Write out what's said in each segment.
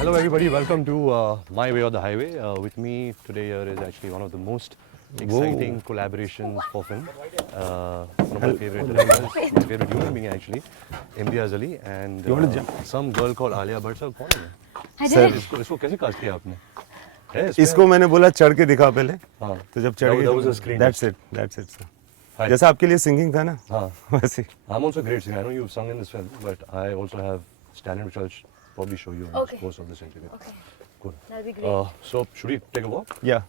Hello everybody, welcome to My Way or the Highway. With me today here is actually one of the most exciting collaborations for film. One of my favorite directors, my favorite human being actually, Imtiaz Ali and some girl called Alia Bhatt. Sir, कौन है? Sir इसको कैसे cast किया आपने? है इसको मैंने बोला चढ़ के दिखा पहले हाँ तो जब चढ़ that was a गई screen that's it sir. जैसा आपके लिए सिंगिंग था ना हाँ वैसे I'm also a great singer. I know you've sung in this film, but I also have talent which I'll probably show you in the course of this interview. Okay. Cool. That'll be great. So should we take a walk? yeah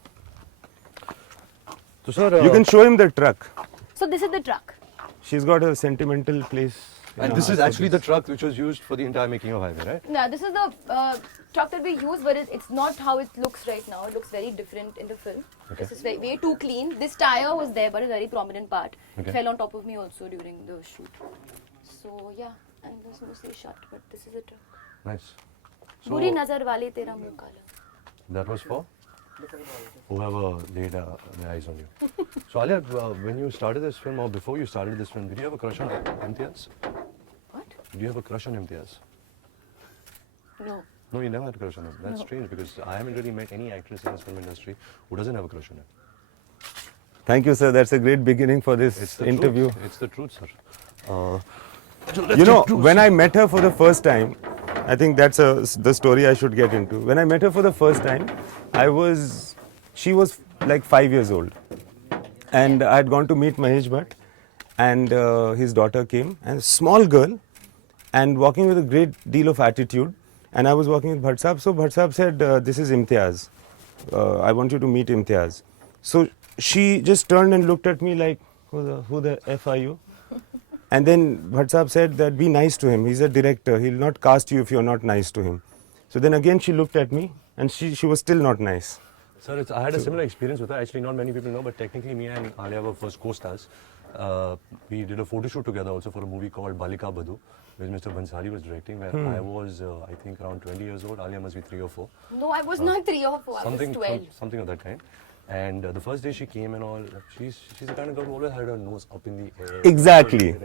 So sir, you can show him the truck. So this is the truck. She's got a sentimental place and this is actually the truck which was used for the entire making of Highway, right? No, this is the truck that we use, but it's not how it looks right now. It looks very different in the film. Okay. This is way too clean. This tire was there, but a very prominent part. Okay. It fell on top of me also during the shoot. So yeah, and this mostly shut, but this is the truck. Nice. Buri nazar wale tera muh kala. That was for whoever laid their eyes on you. So Alia, when you started this film or before you started this film, did you have a crush on Imtiaz? What? Did you have a crush on Imtiaz? No. No, you never had a crush on him. That's No. strange because I haven't really met any actress in this film industry who doesn't have a crush on him. Thank you sir, that's a great beginning for this It's the interview. Truth. It's the truth, sir. You know, when I met her for the first time, I think that's the story I should get into. When I met her for the first time, she was like 5 years old. And I had gone to meet Mahesh Bhatt and his daughter came, and a small girl and walking with a great deal of attitude. And I was walking with Bhatt Sahab, so Bhatt Sahab said, this is Imtiaz. I want you to meet Imtiaz. So she just turned and looked at me like, who the F are you? And then Bhatt Sahab said that be nice to him. He's a director. He'll not cast you if you're not nice to him. So then again she looked at me and she was still not nice. Sir, I had a similar experience with her. Actually, not many people know, but technically me and Alia were first co-stars. We did a photo shoot together also for a movie called Balika Badhu, which Mr. Bhansali was directing, where I was, I think, around 20 years old. Alia must be 3 or 4. No, I was not 3 or 4. I was 12. Something of that kind. And the first day she came and all, she's the kind of girl who always had her nose up in the air. Exactly.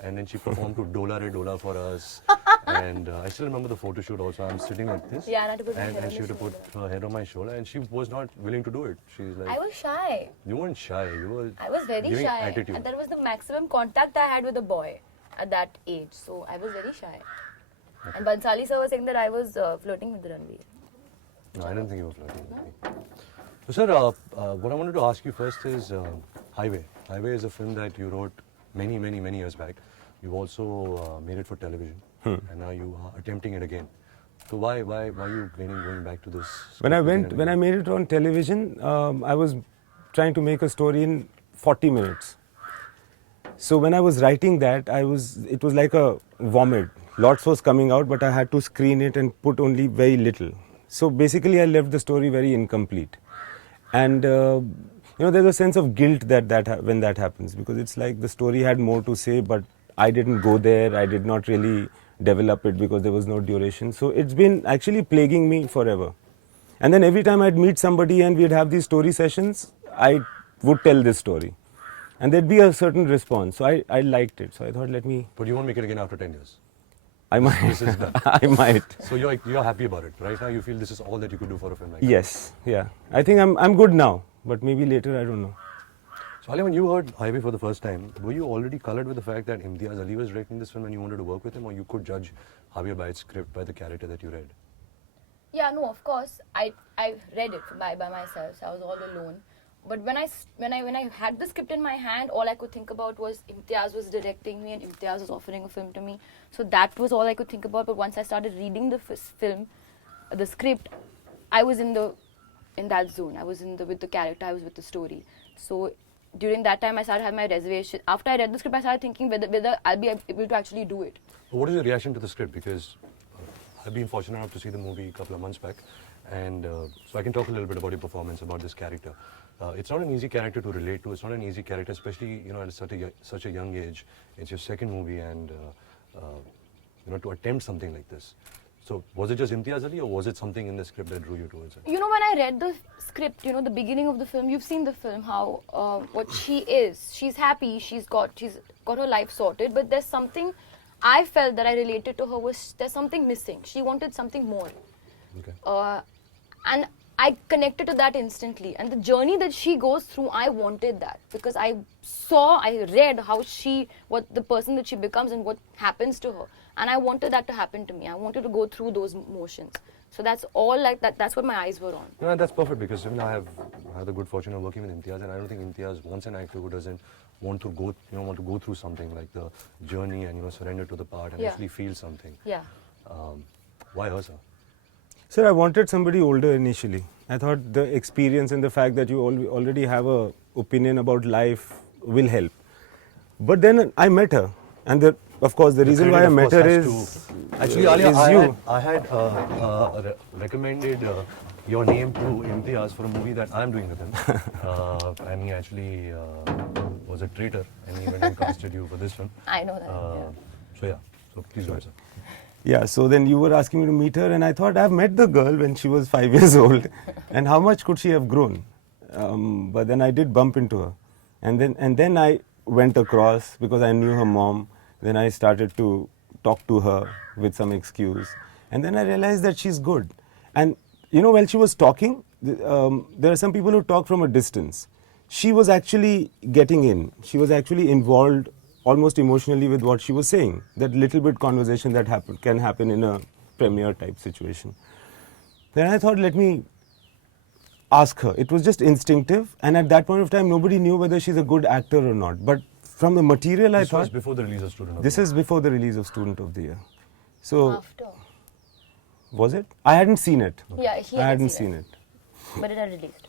And then she performed to Dola Re Dola for us. And I still remember the photo shoot also. I'm sitting like this. Yeah, I had to put my and, head and on she your had to put her head on my shoulder. And she was not willing to do it. She's like, I was shy. you weren't shy. You were I was very giving shy. attitude. And that was the maximum contact I had with a boy at that age. So I was very shy. Okay. And Bansali sir was saying that I was flirting with Ranbir. No, I didn't think you were flirting with me. So, sir, what I wanted to ask you first is Highway. Highway is a film that you wrote many years back. You've also made it for television, and now you are attempting it again. So why are you going back to this? When I made it on television, I was trying to make a story in 40 minutes. So when I was writing that, it was like a vomit. Lots was coming out, but I had to screen it and put only very little. So basically, I left the story very incomplete. And there's a sense of guilt when that happens, because it's like the story had more to say, but I didn't go there. I did not really develop it because there was no duration. So it's been actually plaguing me forever. And then every time I'd meet somebody and we'd have these story sessions, I would tell this story. And there'd be a certain response. So I liked it. So I thought, But you won't make it again after 10 years. I might. This is done. I might. So you're happy about it right now. You feel this is all that you could do for a film like that. Yes. Yeah. I think I'm good now. But maybe later, I don't know. So Alia, when you heard Highway for the first time, were you already colored with the fact that Imtiaz Ali was directing this film and you wanted to work with him, or you could judge Javier by its script, by the character that you read? Yeah, no, of course. I read it by myself. So I was all alone. But when I had the script in my hand, all I could think about was Imtiaz was directing me and Imtiaz was offering a film to me. So that was all I could think about. But once I started reading the film, the script, I was in that zone. I was with the character. I was with the story. So during that time, I started having my reservation. After I read the script, I started thinking whether I'll be able to actually do it. What is your reaction to the script? Because I've been fortunate enough to see the movie a couple of months back, and so I can talk a little bit about your performance, about this character. It's not an easy character to relate to. It's not an easy character, especially at such a young age. It's your second movie, and to attempt something like this. So was it just Imtiaz Ali, or was it something in the script that drew you towards it? When I read the script, the beginning of the film, you've seen the film, how what she is. She's happy. She's got her life sorted, but there's something I felt that I related to her was there's something missing. She wanted something more. Okay. And I connected to that instantly. And the journey that she goes through, I wanted that because I read how what the person that she becomes and what happens to her. And I wanted that to happen to me. I wanted to go through those motions. So that's all like that. That's what my eyes were on. No, that's perfect because I have had the good fortune of working with Imtiaz, and I don't think Imtiaz wants an actor who doesn't want to go through something like the journey and surrender to the part and actually feel something. Yeah. Why her, sir? Sir, I wanted somebody older initially. I thought the experience and the fact that you already have a opinion about life will help. But then I met her, and of course the reason why I met her is actually, Alia, is you. I had recommended your name to Imtiaz for a movie that I'm doing with him, and he actually was a traitor, and he went and casted you for this one. I know that. So please go ahead, sir. Yeah, so then you were asking me to meet her, and I thought I've met the girl when she was 5 years old, and how much could she have grown? But then I did bump into her, and then I went across because I knew her mom. Then I started to talk to her with some excuse, and then I realized that she's good. And while she was talking, there are some people who talk from a distance. She was actually getting in. She was actually involved almost emotionally with what she was saying. That little bit conversation that can happen in a premiere type situation. Then I thought, let me ask her. It was just instinctive, and at that point of time, nobody knew whether she's a good actor or not. But from the material, I thought... This was before the release of Student of the Year. This is before the release of Student of the Year. So... After. Was it? I hadn't seen it. Yeah, I hadn't seen it. But it had released.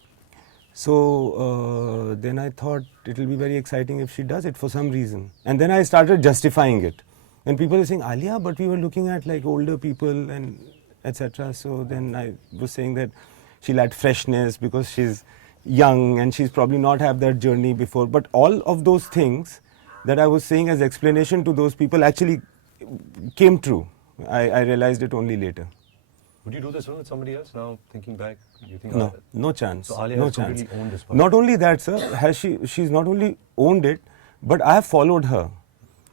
So then I thought it will be very exciting if she does it for some reason. And then I started justifying it. And people were saying, Alia, but we were looking at like older people and etc. So then I was saying that she lacked freshness because she's young and she's probably not had that journey before. But all of those things that I was saying as explanation to those people actually came true. I realized it only later. Would you do this with somebody else now, thinking back? You think No, no chance. So Alia no has chance. completely owned this part. Not only that, sir, she's not only owned it, but I have followed her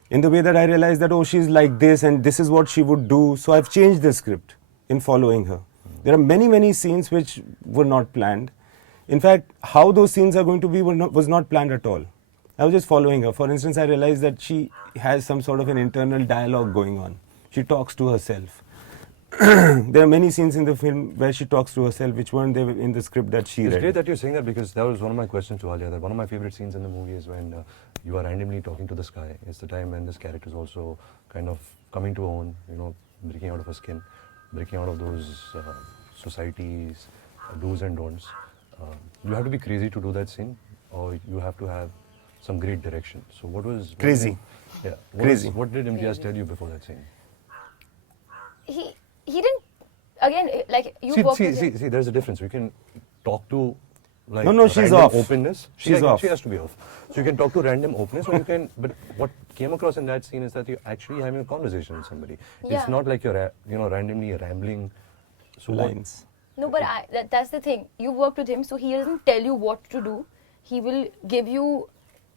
in the way that I realized that, oh, she's like this and this is what she would do. So I've changed the script in following her. There are many, many scenes which were not planned. In fact, how those scenes are going to be was not planned at all. I was just following her. For instance, I realized that she has some sort of an internal dialogue going on. She talks to herself. There are many scenes in the film where she talks to herself which weren't there in the script that she read. It's great that you're saying that because that was one of my questions to Alia. That one of my favorite scenes in the movie is when you are randomly talking to the sky. It's the time when this character is also kind of coming to own, breaking out of her skin, breaking out of those society's do's and don'ts. You have to be crazy to do that scene, or you have to have some great direction. So what was... Crazy. Crazy. What did Imtiaz tell you before that scene? He didn't, again, like you work with him. See, there's a difference. We can talk to like No, she's random off. openness. She's off. She has to be off. So you can talk to random openness, or you can. But what came across in that scene is that you're actually having a conversation with somebody. Yeah. It's not like you're randomly rambling. So Lines. No, but that's the thing. You worked with him, so he doesn't tell you what to do. He will give you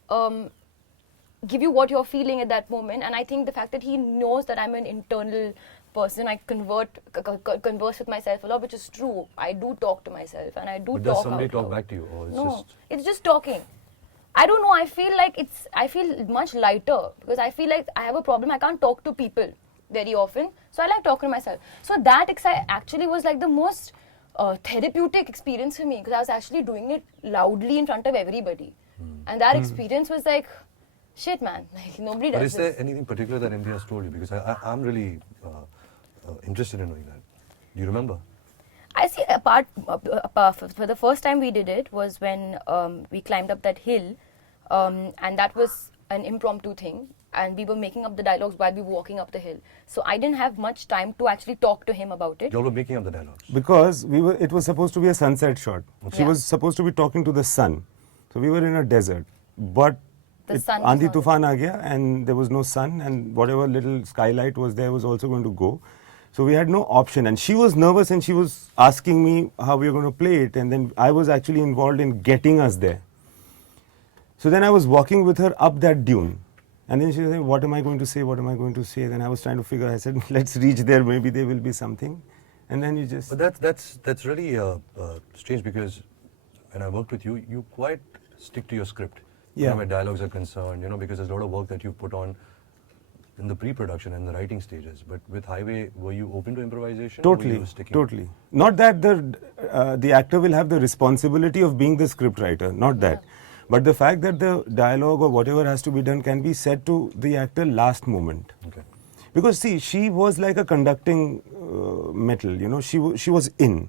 what you're feeling at that moment. And I think the fact that he knows that I'm an internal person, I converse with myself a lot, which is true. I do talk to myself, and I do but talk does somebody out talk loud. back to you, or it's No, just... it's just talking. I don't know. I feel much lighter because I feel like I have a problem. I can't talk to people very often, so I like talking to myself. So that actually was like the most therapeutic experience for me because I was actually doing it loudly in front of everybody, and that experience was like, shit, man. Like nobody does But is this. there anything particular that Imtiaz told you? Because I'm really interested in knowing that. Do you remember? I see a part for the first time we did it was when we climbed up that hill, and that was an impromptu thing, and we were making up the dialogues while we were walking up the hill. So I didn't have much time to actually talk to him about it. You all were making up the dialogues. Because it was supposed to be a sunset shot. She Yeah. was supposed to be talking to the sun. So we were in a desert. But The sun was Aandhi not Tufan aa gaya and there was no sun, and whatever little skylight was there was also going to go. So we had no option, and she was nervous and she was asking me how we were going to play it, and then I was actually involved in getting us there. So then I was walking with her up that dune, And then she was saying, what am I going to say? What am I going to say? Then I was trying to figure. I said, let's reach there. Maybe there will be something. And then you just. But that's really strange because when I worked with you, you quite stick to your script. Yeah. Where dialogues are concerned, because there's a lot of work that you've put on in the pre-production and the writing stages. But with Highway, were you open to improvisation? Or were Totally, you sticking? totally. Not that the actor will have the responsibility of being the script writer, not that. But the fact that the dialogue or whatever has to be done can be said to the actor last moment. Okay. Because see, she was like a conducting metal, she was in.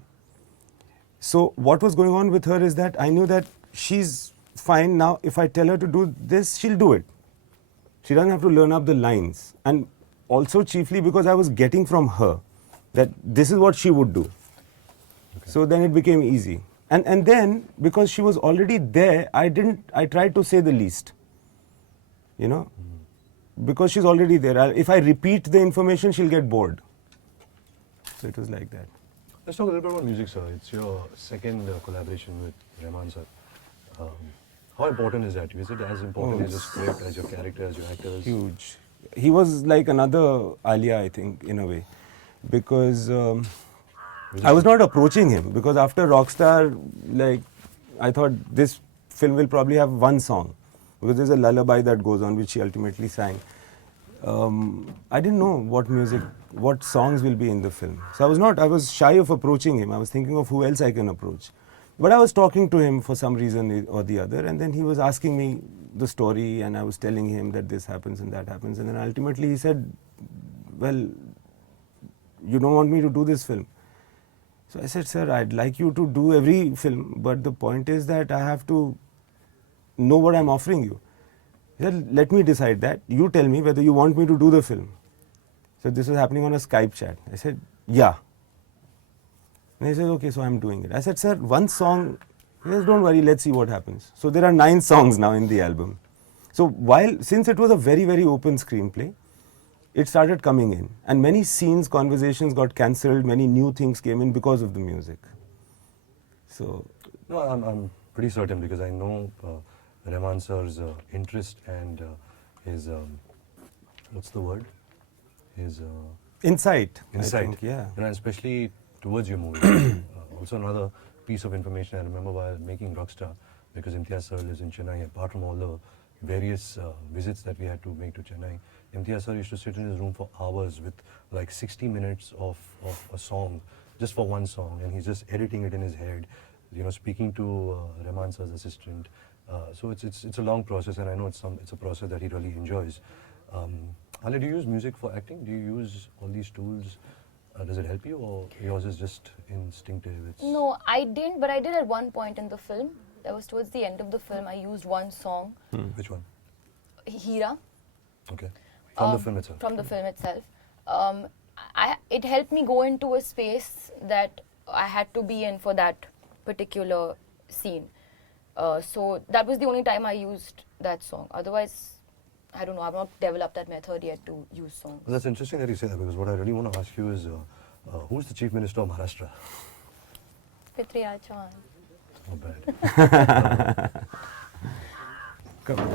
So what was going on with her is that I knew that she's fine now. If I tell her to do this, she'll do it. She doesn't have to learn up the lines. And also chiefly because I was getting from her that this is what she would do. Okay. So then it became easy. And then because she was already there, I tried to say the least. Because she's already there. If I repeat the information, she'll get bored. So it was like that. Let's talk a little bit about music, sir. It's your second collaboration with Rahman sir. How important is that? Is it as important as your script, as your character, as your actors? Huge. He was like another Alia, I think, in a way. Because I was not approaching him. Because after Rockstar, I thought this film will probably have one song. Because there's a lullaby that goes on, which he ultimately sang. I didn't know what songs will be in the film. So I was shy of approaching him. I was thinking of who else I can approach. But I was talking to him for some reason or the other, and then he was asking me the story, and I was telling him that this happens and that happens. And then ultimately he said, well, you don't want me to do this film. So I said, sir, I'd like you to do every film, but the point is that I have to know what I'm offering you. He said, let me decide that. You tell me whether you want me to do the film. So this was happening on a Skype chat. I said, yeah. And he said, okay, so I'm doing it. I said, sir, one song. He says, don't worry, let's see what happens. So there are 9 songs now in the album. So since it was a very, very open screenplay, it started coming in. And many scenes, conversations got cancelled, many new things came in because of the music. So. No, I'm pretty certain because I know Rahman sir's interest and his, what's the word? His insight. I think, yeah. And especially towards your movie. Also another piece of information I remember while making Rockstar, because Imtiaz sir lives in Chennai, apart from all the various visits that we had to make to Chennai, Imtiaz sir used to sit in his room for hours with like 60 minutes of a song, just for one song, and he's just editing it in his head, speaking to Rahman sir's assistant. So it's a long process, and I know it's a process that he really enjoys. Alia, do you use music for acting? Do you use all these tools? Does it help you, or yours is just instinctive? No, I didn't, but I did at one point in the film. That was towards the end of the film. I used one song. Which one? Hira. Okay. From the film itself? From the film itself. It helped me go into a space that I had to be in for that particular scene. So that was the only time I used that song. Otherwise, I don't know, I've not developed that method yet to use songs. Well, that's interesting that you say that, because what I really want to ask you is, who's the Chief Minister of Maharashtra? Prithviraj Chauhan. Not bad. Come on.